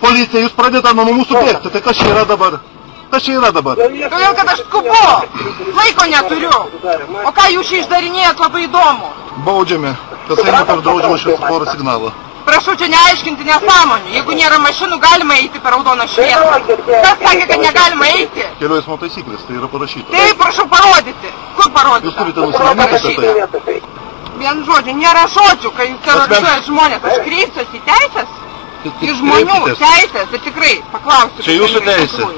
policija, jūs pradėte nuo mūsų bėgti, tai kas čia yra dabar? Kas čia yra dabar? Todėl, kad aš skubu, laiko neturiu. O ką jūs čia išdarinėjat, labai įdomu. Baudžiame, kas eina per draudžiamą šviesoforo signalą. Prašau čia neaiškinti nesąmonių. Jeigu nėra mašinų, galima eiti per raudoną šviesą. Kas sakė, kad negalima eiti? Kelių eismo taisyklės, tai yra parašyta. Taip, prašau parodyti. Kur parodyti? Jūs turite nusiraminti apie tai. Vien žodžių, nėra žodžių, kai jūs terorizuojat žmonės. Aš kreipsiuosi į teisės, į žmonių teisės, ir tikrai paklausiu. Čia jūsų teisė.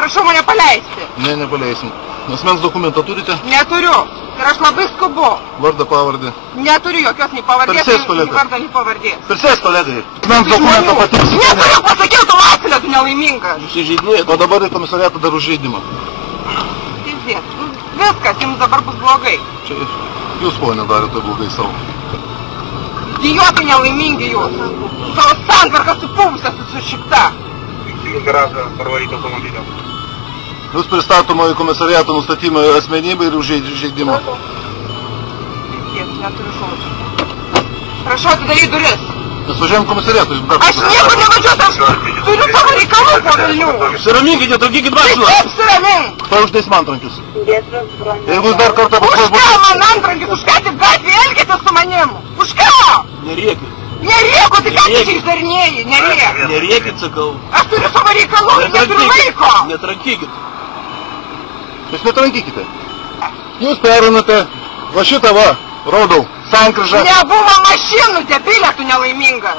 Prašau mane paleisti. Ne, nepaleisim. Asmens dokumentą turite? Neturiu. Ir aš labai skubu. Vardą, pavardį? Neturiu jokios nei pavardės, nei vardą, nei pavardės. Persės, kolegai. Asmens dokumentą patikrinkite. Neturiu, pasakiau, tu Vasilė, tu nelaimingas. Jūs įžeidėjate, o dabar į komisariatą dar už žaidimą. Teisės. Viskas, jums dabar bus blogai. Čia jūs, ponė, darėte blogai savo. Idiotai nelaimingi jūs. Savo santvarką supuvusią, sušikta. Garažą parvaryti automobilio. Jūs pristatomo į komisariatą nustatymą asmenybę ir už žaidimą. Teisės, neturiu žodžių. Prašau, atidaryti duris. Mes važiuojam komisariatą. Aš niekur nevažiuosiu, aš turiu savo reikalų po Vilnių. Apsiraminkite, traukykit mašiną. Tai kaip apsiramink? Tai uždės man antrankius. Jeigu jūs dar kartą Už ką man antrankius? Už ką tik gatvėje elgėtės su manim? Už ką? Nerėkit. Nerėku, tai ką tu čia išdarinėji? Nerėk. Nerėkit, sakau. Aš turiu savo reikalų, neturiu laiko. Netrankykit. Jūs netrankykite. Jūs perinate, va šitą va, rodau, sankryžą. Nebuvo mašinų, debilė, tu nelaimingas.